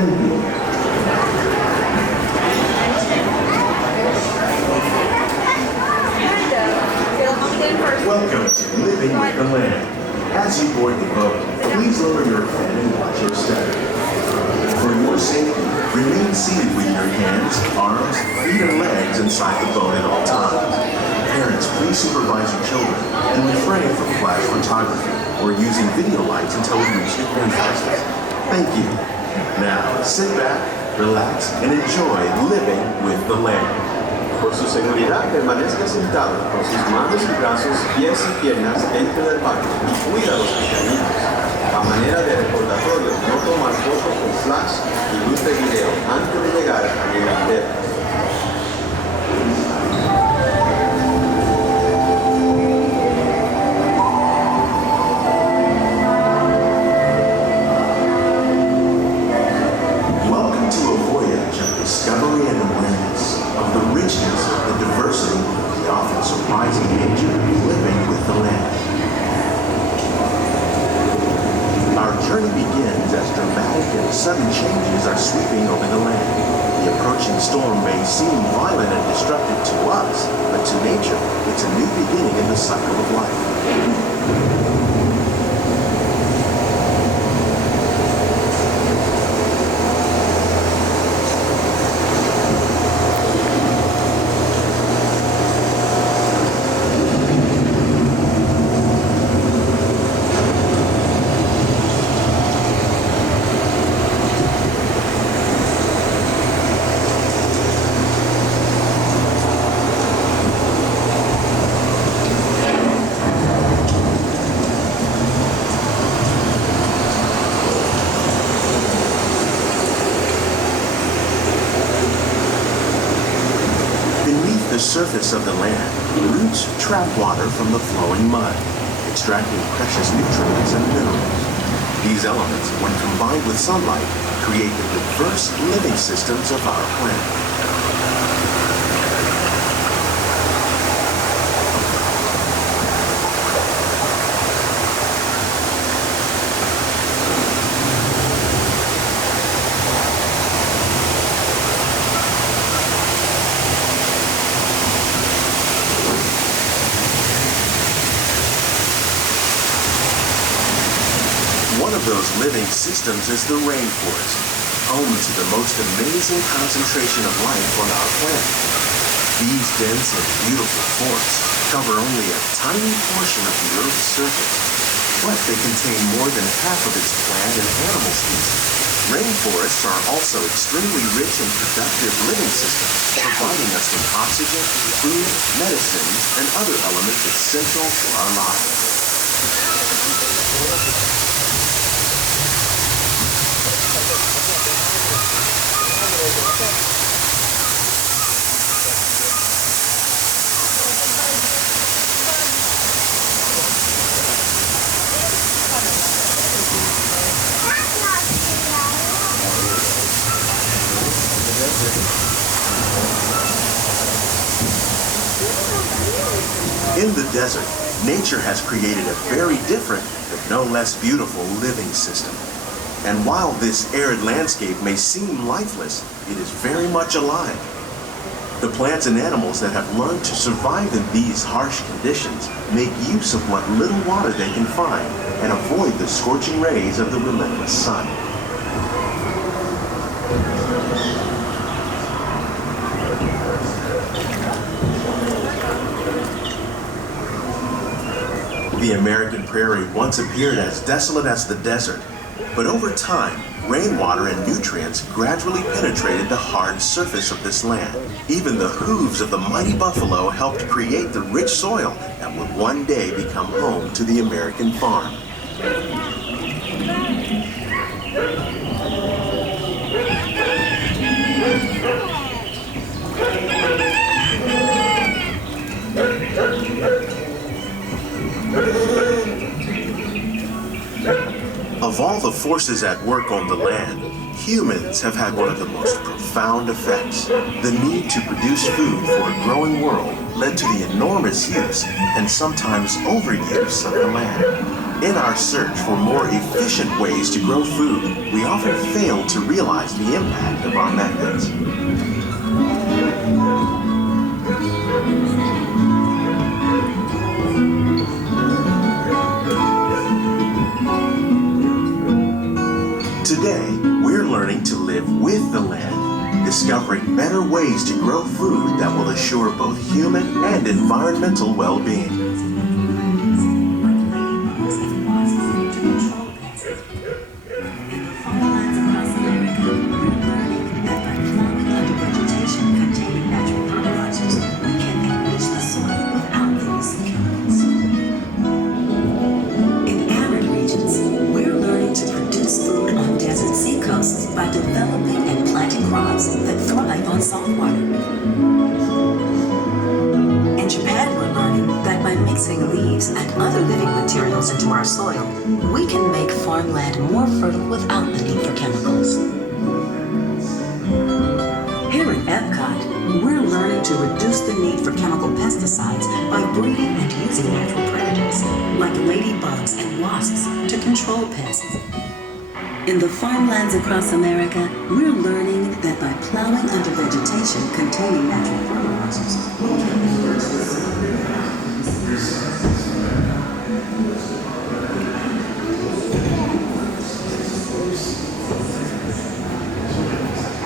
Thank you. Welcome to Living with the Land. As you board the boat, please lower your head and watch your step. For your safety, remain seated with your hands, arms, feet, and legs inside the boat at all times. Parents, please supervise your children and refrain from flash photography or using video lights until we reach the clear fastest. Thank you. Now, sit back, relax, and enjoy living with the land. Por su seguridad, permanezca sentado con sus manos y brazos, pies y piernas dentro del barco y cuida a los pequeñitos. A manera de recordatorio, no tomar fotos con flash y luz de video antes de llegar a nivel entero. Welcome to a voyage of discovery and awareness of the richness, the diversity, the often surprising nature of living with the land. Our journey begins as dramatic and sudden changes are sweeping over the land. The approaching storm may seem violent and destructive to us, but to nature, it's a new beginning in the cycle of life. The surface of the land, roots trap water from the flowing mud, extracting precious nutrients and minerals. These elements, when combined with sunlight, create the diverse living systems of our planet. One of those living systems is the rainforest, home to the most amazing concentration of life on our planet. These dense and beautiful forests cover only a tiny portion of the Earth's surface, but they contain more than half of its plant and animal species. Rainforests are also extremely rich and productive living systems, providing us with oxygen, food, medicines, and other elements essential to our lives. In the desert, nature has created a very different, but no less beautiful living system. And while this arid landscape may seem lifeless, it is very much alive. The plants and animals that have learned to survive in these harsh conditions make use of what little water they can find and avoid the scorching rays of the relentless sun. The American prairie once appeared as desolate as the desert, but over time, rainwater and nutrients gradually penetrated the hard surface of this land. Even the hooves of the mighty buffalo helped create the rich soil that would one day become home to the American farm. Of all the forces at work on the land, humans have had one of the most profound effects. The need to produce food for a growing world led to the enormous use and sometimes overuse of the land. In our search for more efficient ways to grow food, we often fail to realize the impact of our methods. Today, we're learning to live with the land, discovering better ways to grow food that will assure both human and environmental well-being. By developing and planting crops that thrive on salt water. In Japan, we're learning that by mixing leaves and other living materials into our soil, we can make farmland more fertile without the need for chemicals. Here at EPCOT, we're learning to reduce the need for chemical pesticides by breeding and using natural predators, like ladybugs and wasps, to control pests. In the farmlands across America, we're learning that by plowing under vegetation containing natural fertilizers, we can reverse the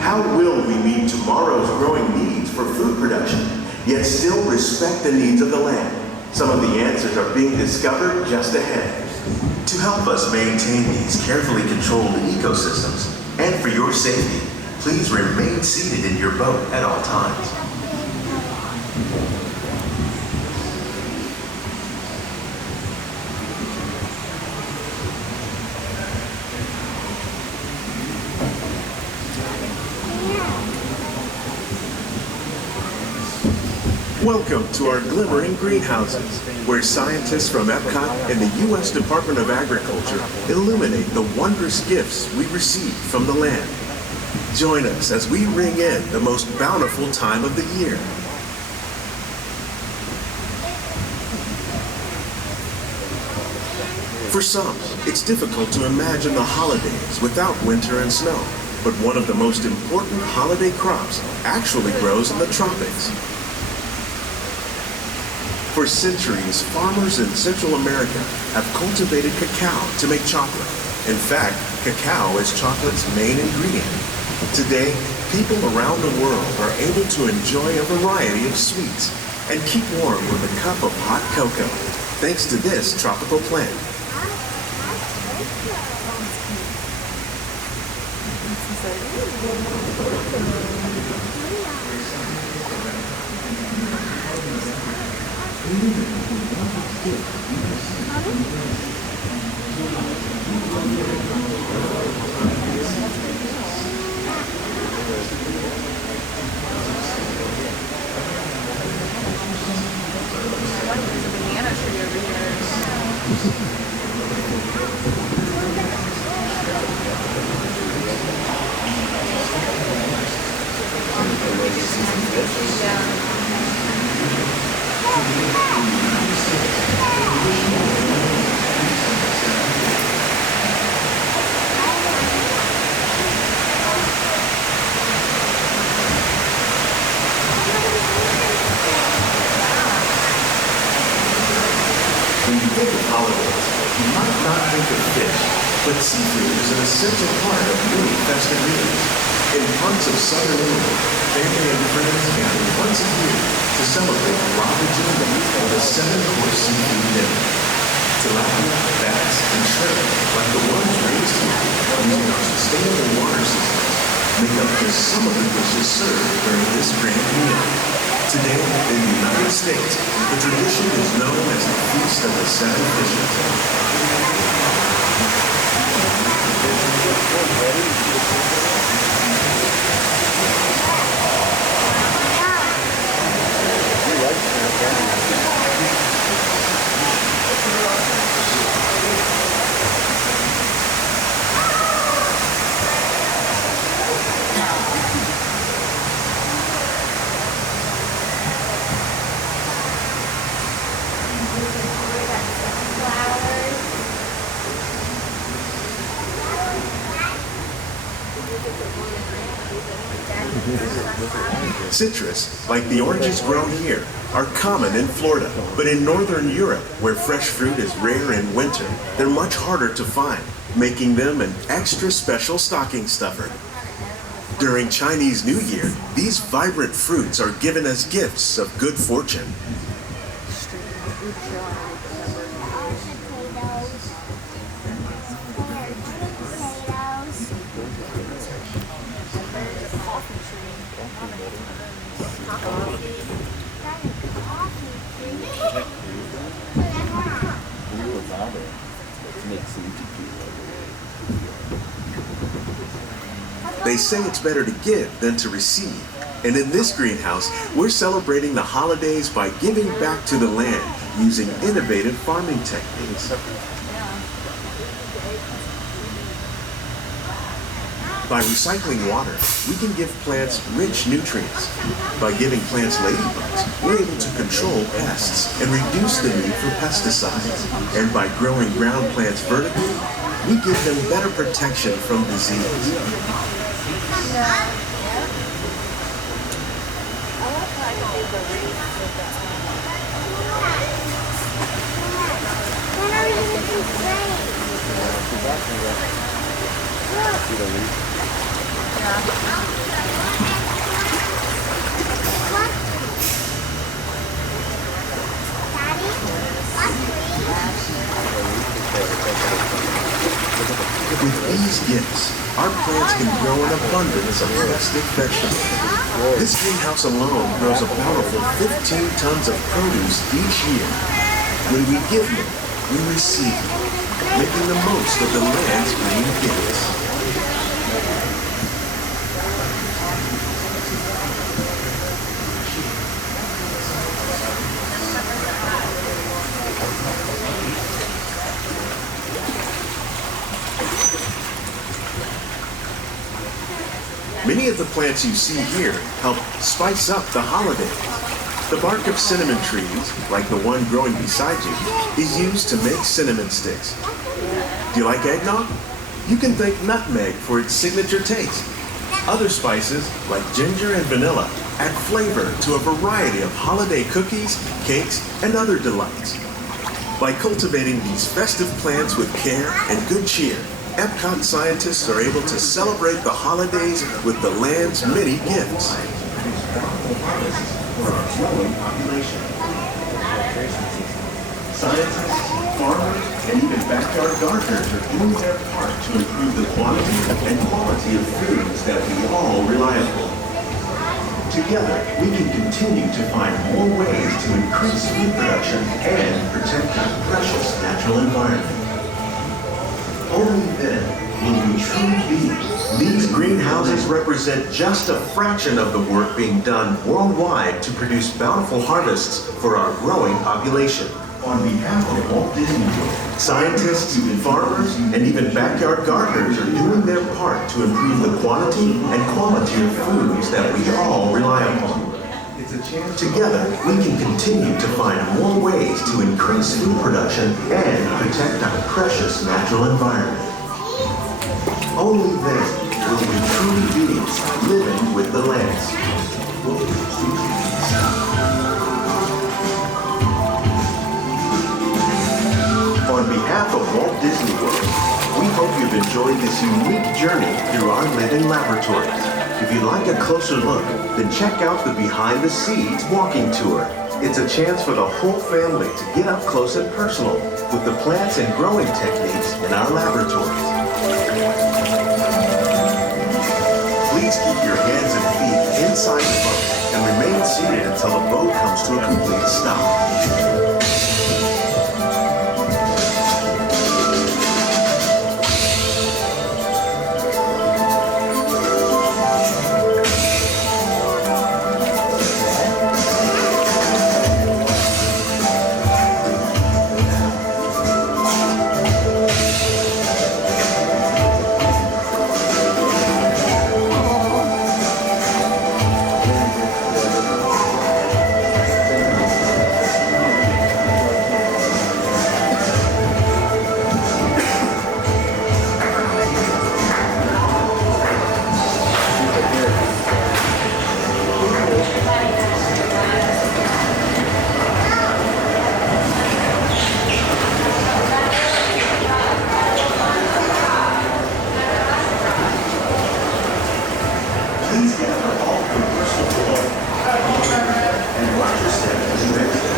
How will we meet tomorrow's growing needs for food production, yet still respect the needs of the land? Some of the answers are being discovered just ahead. To help us maintain these carefully controlled ecosystems, and for your safety, please remain seated in your boat at all times. Welcome to our glimmering greenhouses, where scientists from EPCOT and the U.S. Department of Agriculture illuminate the wondrous gifts we receive from the land. Join us as we ring in the most bountiful time of the year. For some, it's difficult to imagine the holidays without winter and snow, but one of the most important holiday crops actually grows in the tropics. For centuries, farmers in Central America have cultivated cacao to make chocolate. In fact, cacao is chocolate's main ingredient. Today, people around the world are able to enjoy a variety of sweets and keep warm with a cup of hot cocoa, thanks to this tropical plant. When you think of holidays, you might not think of fish, but seafood is an essential part of many festive meals. In parts of southern Italy, family and friends gather once a year to celebrate Lava Giulia, the 7-course seafood dinner. Tilapia, bass, and shrimp, like the ones raised here using our sustainable water systems, make up just some of the dishes served during this grand meal. Today, in the United States, the tradition is known as the Feast of the Seven Fishes. Citrus, like the oranges grown here, are common in Florida, but in Northern Europe, where fresh fruit is rare in winter, they're much harder to find, making them an extra special stocking stuffer. During Chinese New Year, these vibrant fruits are given as gifts of good fortune. They say it's better to give than to receive. And in this greenhouse, we're celebrating the holidays by giving back to the land using innovative farming techniques. By recycling water, we can give plants rich nutrients. By giving plants ladybugs, we're able to control pests and reduce the need for pesticides. And by growing ground plants vertically, we give them better protection from disease. With these gifts, our plants can grow an abundance of plastic vegetables. This greenhouse alone grows a bountiful 15 tons of produce each year. When we give them, we receive, making the most of the land's green gifts. Many of the plants you see here help spice up the holidays. The bark of cinnamon trees, like the one growing beside you, is used to make cinnamon sticks. Do you like eggnog? You can thank nutmeg for its signature taste. Other spices, like ginger and vanilla, add flavor to a variety of holiday cookies, cakes, and other delights. By cultivating these festive plants with care and good cheer, Epcot scientists are able to celebrate the holidays with the land's many gifts. Scientists, farmers, and even backyard gardeners are doing their part to improve the quantity and quality of foods that we all rely upon. Together, we can continue to find more ways to increase food production and protect our precious natural environment. Only then will we truly be. These greenhouses represent just a fraction of the work being done worldwide to produce bountiful harvests for our growing population. On behalf of Walt Disney World, scientists, farmers, and even backyard gardeners are doing their part to improve the quantity and quality of foods that we all rely upon. Together, we can continue to find more ways to increase food production and protect our precious natural environment. Only then will we truly be living with the land. On behalf of Walt Disney World, we hope you've enjoyed this unique journey through our living laboratories. If you'd like a closer look, then check out the Behind the Scenes walking tour. It's a chance for the whole family to get up close and personal with the plants and growing techniques in our laboratories. Please keep your hands and feet inside the boat and remain seated until the boat comes to a complete stop. Please gather all your personal belongings and watch your step as you exit.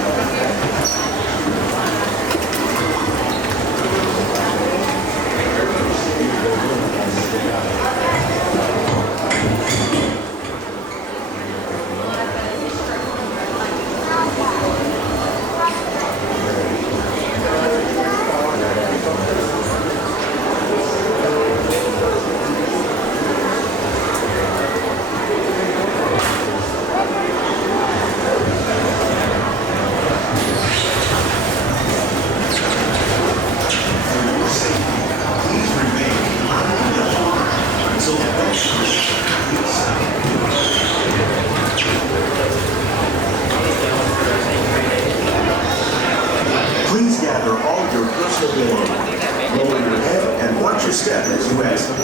Please gather all your personal belongings. Lower your head and watch your step as you exit.